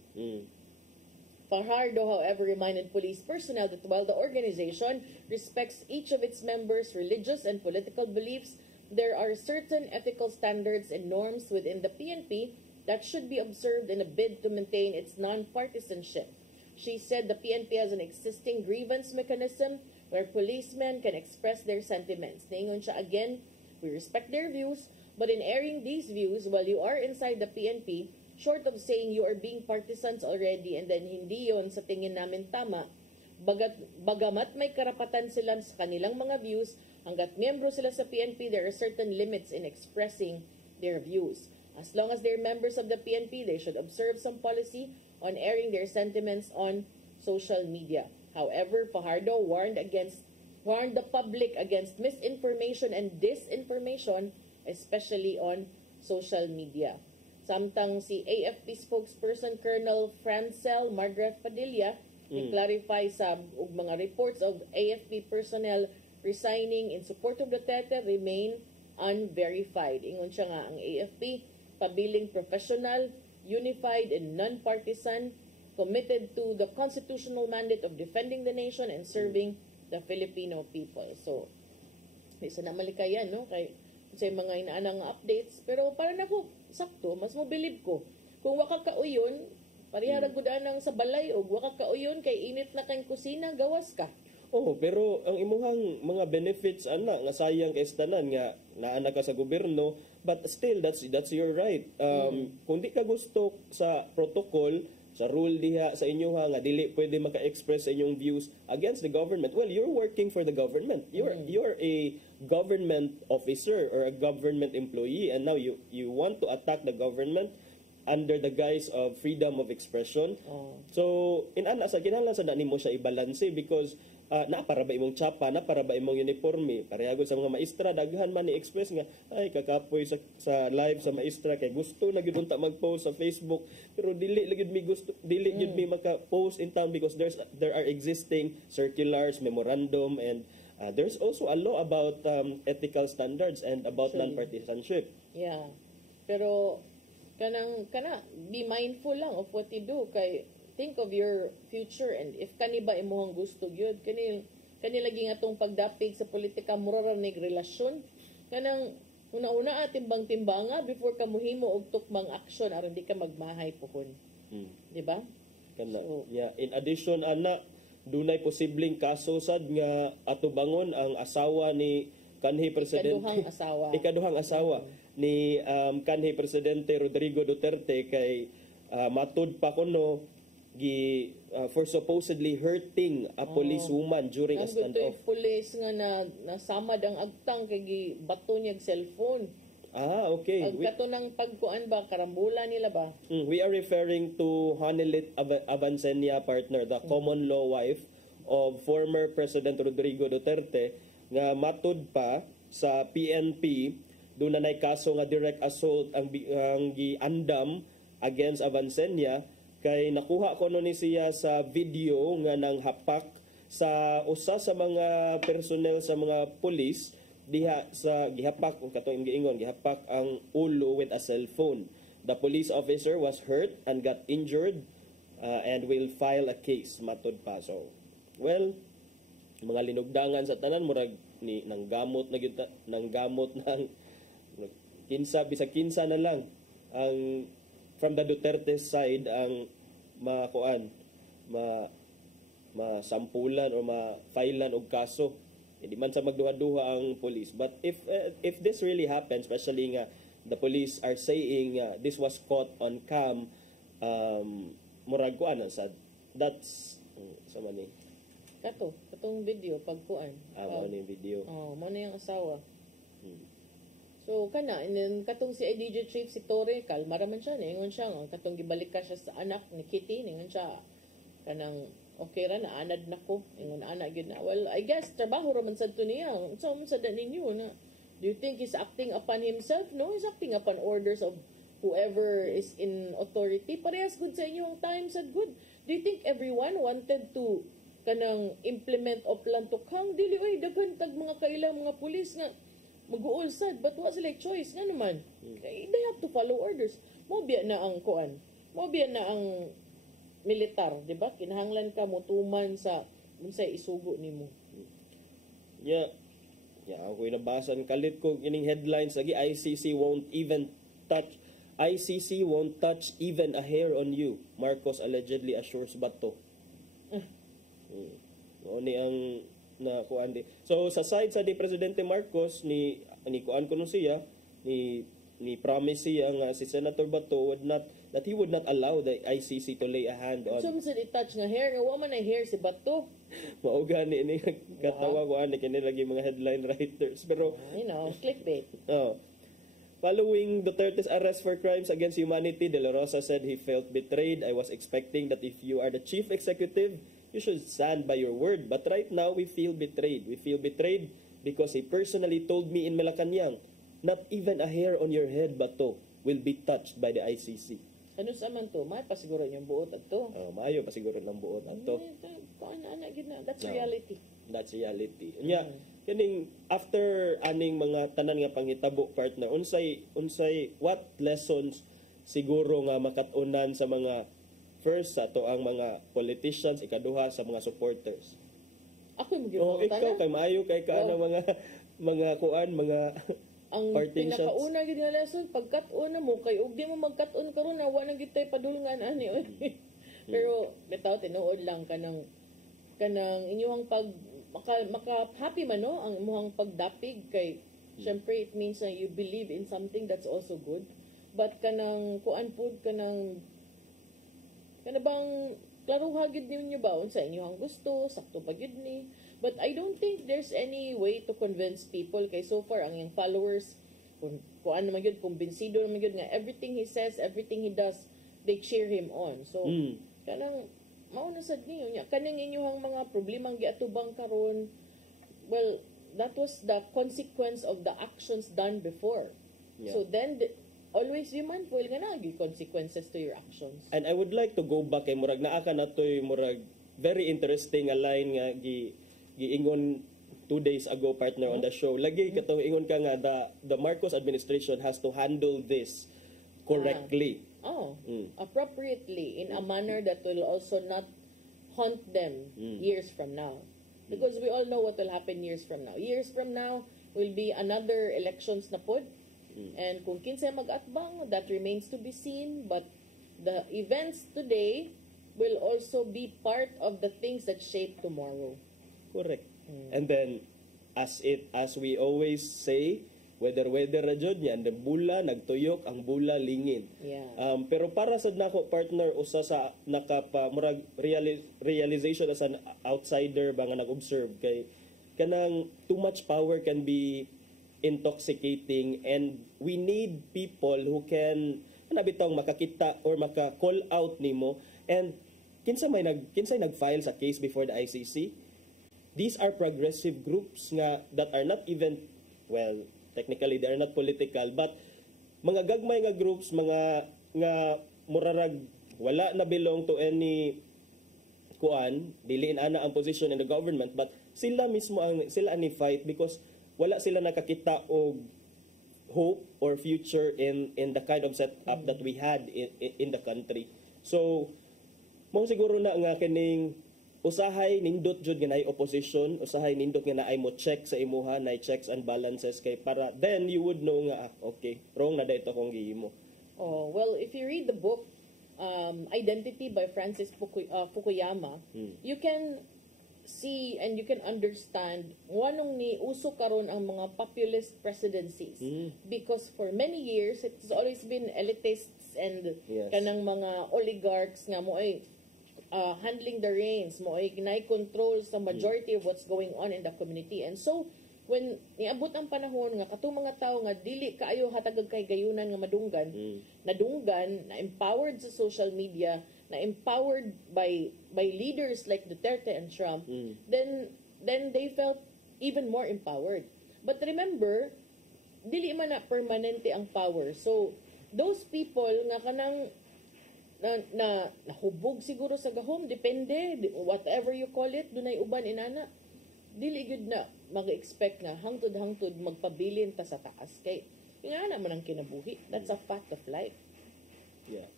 Fajardo, however, reminded police personnel that while the organization respects each of its members' religious and political beliefs, there are certain ethical standards and norms within the PNP that should be observed in a bid to maintain its non-partisanship. She said the PNP has an existing grievance mechanism where policemen can express their sentiments. Naingon siya again, we respect their views, but in airing these views while you are inside the PNP, short of saying you are being partisans already and then hindi yon sa tingin namin tama, bagamat may karapatan sila sa kanilang mga views, hanggat miyembro sila sa PNP, there are certain limits in expressing their views. As long as they're members of the PNP, they should observe some policy on airing their sentiments on social media. However, Fajardo warned the public against misinformation and disinformation, especially on social media. Samtang si AFP spokesperson Colonel Francel Margaret Padilla i-clarify sa mga reports of AFP personnel resigning in support of Duterte remain unverified. Ingon siya nga ang AFP pabiling professional, unified and non-partisan, committed to the constitutional mandate of defending the nation and serving the Filipino people. So, isa na malikayan, no? Kay sa mga inaanang updates, pero para na ko sakto, mas mobilib ko. Kung waka kauyon, parihara gudanang sa balay og waka kauyon kay init na kang kusina, gawas ka. Oh, pero ang imuhang mga benefits ana nga sayang kay tanan nga naana ka sa gobyerno, but still that's your right. Kung di ka gusto sa protocol, sa rule diha sa inyo nga dili pwede maka-express sa inyong views against the government, well, you're working for the government. You're a government officer or a government employee, and now you want to attack the government under the guise of freedom of expression. So in ana sa kinahanglan sa nimo siya i-balance, because na para ba imong tsapa, na para ba imong uniforme, parehagod sa mga maestra, daghan man ni-express nga, ay kakapoy sa live sa maestra, kay gusto na gyud unta mag-post sa Facebook, pero dili gyud mi maka-post in town because there are existing circulars, memorandum, and there's also a law about ethical standards and about non-partisanship. Yeah. Pero be mindful lang of what you do, kay think of your future, and if kani ba imuhang gusto gyud kani lagi nga tong pagdapig sa politika mura ra nig relasyon kanang una-una timbang-timbanga before ka mohimo og tukmang action aron di ka magmahay pohon. Di ba? Kana. Yeah, in addition ana dunay posibleng kaso sad nga atubangon ang asawa ni kanhi presidente. Ikaduhang asawa ni kanhi presidente Rodrigo Duterte kay matud pa kuno for supposedly hurting a policewoman during a standoff. Ang police nga nasamad ang agtang kay bato niya cellphone. Okay. Ang katunang pagkuan ba, karambula nila ba? We are referring to Hanelit Avancenia, partner, the common law wife of former President Rodrigo Duterte, nga matud pa sa PNP, doon na kaso nga direct assault ang giandam against Avancenia, kay nakuha ko ni siya sa video nga nang hapak sa usa sa mga personnel sa mga police diha sa gihapak katong giingon gihapak ang ulo with a cellphone. The police officer was hurt and got injured and will file a case matud pa. So, well, mga linugdangan sa tanan murag ni nang gamot ng kinsa bisag kinsa na lang ang from the Duterte side ang masampulan o ma-filean og kaso. Hindi man sa magduha-duha ang police. But if this really happens, especially nga the police are saying this was caught on cam, murag kuan sad. That's sa man ni. Katong video pagkuan. Mao ni video. Mao na yung asawa. So and then katong si IDJ chief si Torre, kalma raman siya, ningon siya nga katong gibalik ka siya sa anak ni Kitty, ningon siya kanang okay ra na anad nako, ingon ana gyud na. Well, I guess trabaho raman sad to niya. So man sad ninyo na Do you think he's acting upon himself? No, he's acting upon orders of whoever is in authority. Parehas good sa inyo ang time sad good. Do you think everyone wanted to kanang implement o plan tukhang dili oy daghan tag mga kailang mga pulis nga mag-uol sad but wa sila choice nga naman. They have to follow orders. Mo biya na ang kuan. Mo biya na ang militar, di ba? Kinahanglan ka motuman sa unsay isugo nimo. Yeah. Yeah, ako nabasan kalit ko ining headlines lagi ICC won't touch even a hair on you. Marcos allegedly assures Bato. Ni ang na kuan di. So sa side sa di Presidente Marcos ni kuan kuno siya ni promise siya nga si Senator Bato that he would not allow the ICC to lay a hand on. So man i-touch nga hair, nga wa man ay hair si Bato. Mao gani ni katawa ko ani kini lagi mga headline writers pero clickbait. Following Duterte's arrest for crimes against humanity, De La Rosa said he felt betrayed. I was expecting that if you are the chief executive, you should stand by your word. But right now, we feel betrayed. We feel betrayed because he personally told me in Malacanang, not even a hair on your head, Bato, will be touched by the ICC. Ano sa man to? May pasiguro yung buot at to. Maayo pasiguro ng buot at to. That's reality. That's reality. Yeah. Kaning after aning mga tanan nga panghitabo partner unsay what lessons siguro nga makatunan sa mga first sa to ang mga politicians ikaduha sa mga supporters. Ako yung ikaw kay maayo kay kaana mga kuan mga ang pinakauna gid nga lesson pagkat-on mo kay ug di mo magkat-on karon na wa na gid tay padulngan ani. Pero bitaw tinuod lang kanang inyong maka happy man no ang imong pagdapig kay syempre it means na you believe in something that's also good but kanang kuan pud kanang bang klaro hagid ninyo ba unsa inyong gusto sakto pa gid ni but I don't think there's any way to convince people kay so far ang iyang followers kuan naman gyud kumbinsido naman gyud nga everything he says everything he does they cheer him on so kanang mao na sad niyo nya kaning inyong mga problemang giatubang karon well that was the consequence of the actions done before so then always be mindful nga nagi consequences to your actions and I would like to go back kay murag naa ka natoy murag very interesting a line nga giingon 2 days ago partner on the show lagi katong ingon ka nga the Marcos administration has to handle this correctly appropriately in a manner that will also not haunt them years from now. Because we all know what will happen years from now. Years from now will be another elections na pod. And kung kinsay mag-atbang, that remains to be seen. But the events today will also be part of the things that shape tomorrow. Correct. And then, as we always say, weather ra jud yan the bula nagtuyok ang bula lingin pero para sad nako partner usa sa nakapamurag realization as an outsider ba nga nag-observe kay kanang too much power can be intoxicating and we need people who can nabitang makakita or maka-call out nimo and kinsay nag-file sa case before the ICC. These are progressive groups nga that are not even technically they are not political but mga gagmay nga groups mga nga murarag wala na belong to any kuan dili ana ang position in the government but sila mismo sila ni fight because wala sila nakakita og hope or future in the kind of setup that we had in the country so mo siguro na nga kining usahay nindot jud nga naay opposition usahay nindot nga naay mo check sa imuha naay checks and balances kay para then you would know nga okay wrong na dayto kong gihimo. Well if you read the book Identity by Francis Fukuyama you can see and you can understand wanong ni uso karon ang mga populist presidencies because for many years it's always been elitists and kanang mga oligarchs nga mo ay handling the reins mo ay control sa majority of what's going on in the community and so when niabot ang panahon nga katong mga tao nga dili kaayo hatagag kay gayunan nga madunggan nadunggan na empowered sa social media na empowered by leaders like Duterte and Trump then they felt even more empowered but remember dili man na permanente ang power. So those people nga kanang nahubog siguro sa gahom, depende, whatever you call it, dunay uban inana, dili gud na mag-expect nga hangtod-hangtod magpabilin ta sa taas kay inana man ang kinabuhi. That's a fact of life. Yeah.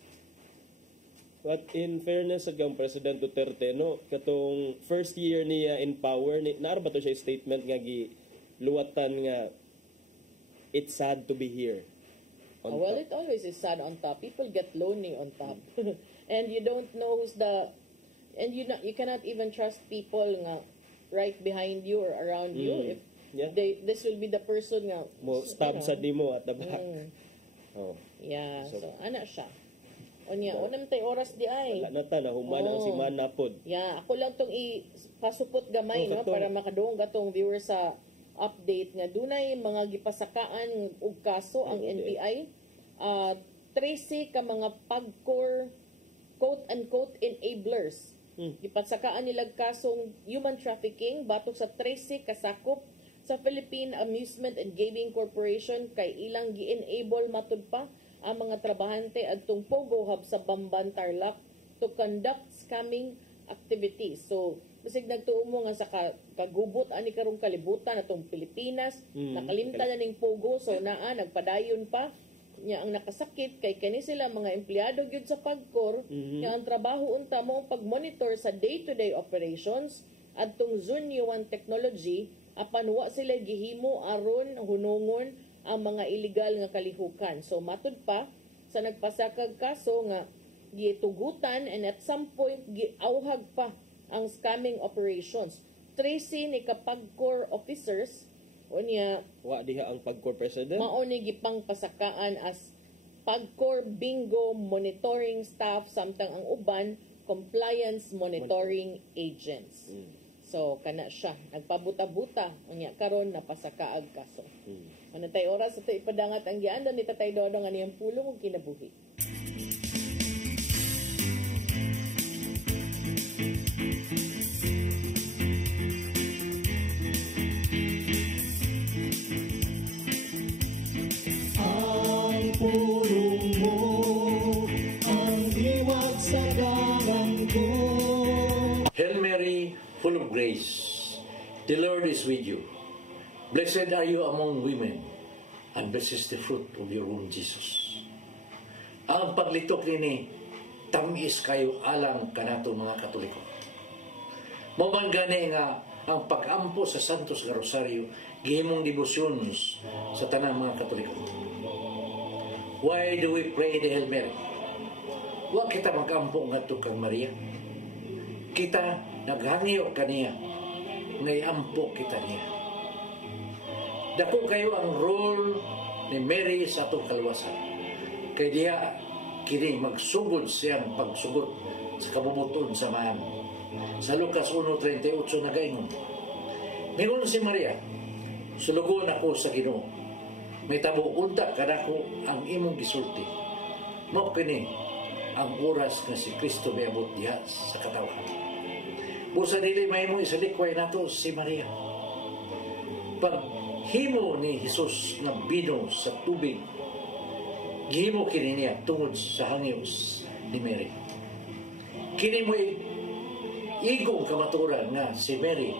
But in fairness sa President Duterte, no, katong first year niya in power, naara ba to siya statement nga giluwatan nga it's sad to be here. Well, it always is sad on top. People get lonely on top. And you don't know who's and you cannot even trust people nga right behind you or around you. If this will be the person nga mo stab sa dimo at the back. Oh. Yeah, so ana siya. Unya, unang tay oras di ay. Wala na ta, nahumana ang si Manapod. Yeah, ako lang tong ipasupot gamay no, para makadungog atong viewer sa update nga dunay mga gipasakaan og kaso ang NBI. 13 ka mga pagkor quote-unquote enablers. Gipasakaan nila kasong human trafficking batok sa 13 kasakop sa Philippine Amusement and Gaming Corporation kay ilang gi-enable matud pa ang mga trabahante adtong Pogo Hub sa Bamban, Tarlac to conduct scamming activities. So, basig nagtuo mo nga sa kagubot ani karong kalibutan atong Pilipinas, nakalimtan na ning Pogo, so nagpadayon pa nya ang nakasakit kay kani sila mga empleyado gyud sa Pagcor nga ang trabaho unta mo pag-monitor sa day-to-day operations adtong Zunyo 1 technology apan wa sila gihimo aron hunungon ang mga illegal nga kalihukan. So matud pa sa nagpasakag kaso nga gitugutan and at some point giauhag pa ang scamming operations. 13 ni Pagcor officers unya wa diha ang Pagcor president mao ni gipang pasakaan as Pagcor bingo monitoring staff samtang ang uban compliance monitoring agents. So kana siya nagpabuta-buta unya karon napasakaag kaso. Ano tay oras ito ipadangat ang giandon ni Tatay Dodong nga niyang pulong ug kinabuhi. Ang pulong mo ang diwag sa dalan ko. Hail Mary, full of grace, the Lord is with you. Blessed are you among women, and blessed is the fruit of your womb, Jesus. Ang paglitok nini, tamis kayo alang kanato mga Katoliko. Maman gani nga ang pag-ampo sa Santos nga Rosario, gihimong devotions sa tanang mga Katoliko. Why do we pray the Hail Mary? Wa kita mag-ampo nga kang Maria. Kita naghangyo kaniya, ngay ampo kita niya. Dako kayo ang role ni Mary sa atong kalwasan. Kay diya kini magsugod siyang pagsugod sa kabubuton sa mahan. Sa Lucas 1:38 nagaingon, ningon si Maria, sulugon ako sa Ginoo. May tabo unta kadako ang imong gisulti. Mao kini ang oras nga si Kristo miabot diha sa katawan. Busa dili mahimo isalikway nato si Maria. Paghimo ni Jesus nga bino sa tubig, gihimo kini niya tungod sa hangios ni Mary. Kini mo igong kamaturan nga si Mary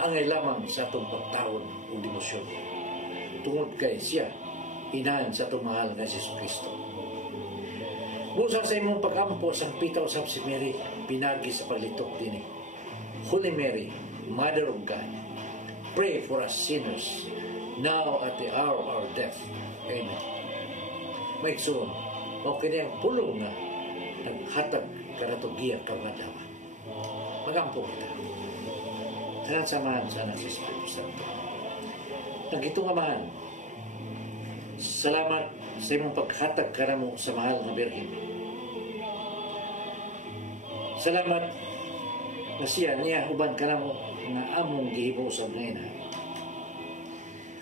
ang lamang sa atong pagtawon o demosyon. Tungod kay siya, inahan sa atong mahal nga si Kristo. Busa sa imong pag-ampo sa pitaw usab si Mary, pinagi sa paglitok din. Holy Mary, Mother of God, pray for us sinners, now at the hour of our death. Amen. Maigsoon, o kini ang pulong nga naghatag karatugiya kagadama. Magampo kita. Tanan samahan sana sa Espiritu Santo. Nagitong amahan, salamat sa imong paghatag kanamo sa mahal na Birhen. Salamat na siya niya uban kanamo nga among gihimusan ngayon.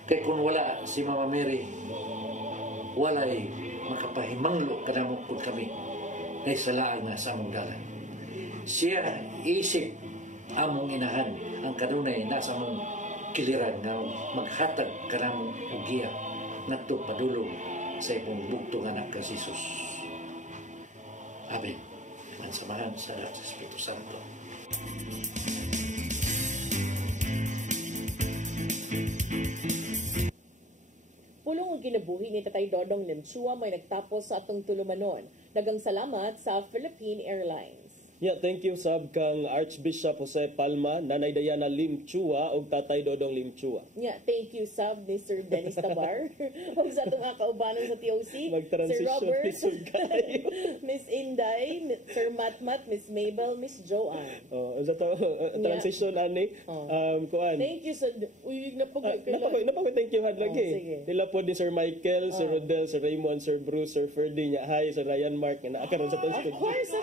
Kay kung wala si Mama Mary, walay makapahimanglo kanamo kung kami na isalaan nga sa among dalan. Siya isip among inahan ang kanunay nasa among kiliran nga maghatag kanamo og giya ngadto padulong sa imong bugtong anak ka Jesus. Amen. Mansamahan sa Espiritu Santo. Pulong ang kinabuhi ni Tatay Dodong Limchua may nagtapos sa atong tulumanon. Dagang salamat sa Philippine Airlines. Yeah, thank you sab kang Archbishop Jose Palma, Nanay Diana Limchua ug Tatay Dodong Limchua. Yeah, thank you sab ni Sir Dennis Tabar ug sa atong kaubanan sa TOC, Sir Robert, Miss Inday, Sir Matmat, Miss Mabel, Miss Joanne. Oh, unsa to transition ani? Kuan. Thank you sa thank you had lagi. Nila po ni Sir Michael, Sir Rodel, Sir Raymond, Sir Bruce, Sir Ferdy, hi, Sir Ryan Mark nga karon sa tong studio. Of course.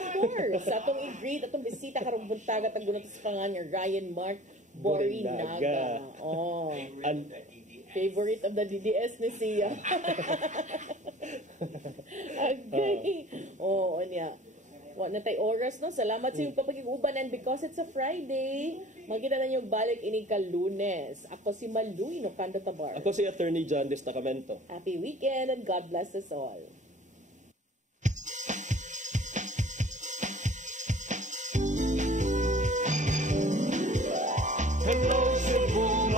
Sa atong i-greet atong bisita karong buntaga tag gunot sa pangalan Ryan Mark Borinaga. Oh. And favorite of the DDS ni siya. Okay. Oh, anya. Wa na tay oras no. Salamat sa iyong papag-uban and because it's a Friday, magkita na yung balik ini ka Lunes. Ako si Malu Inocando Tabar. Ako si Attorney John Destacamento. Happy weekend and God bless us all. Hello, Cebu.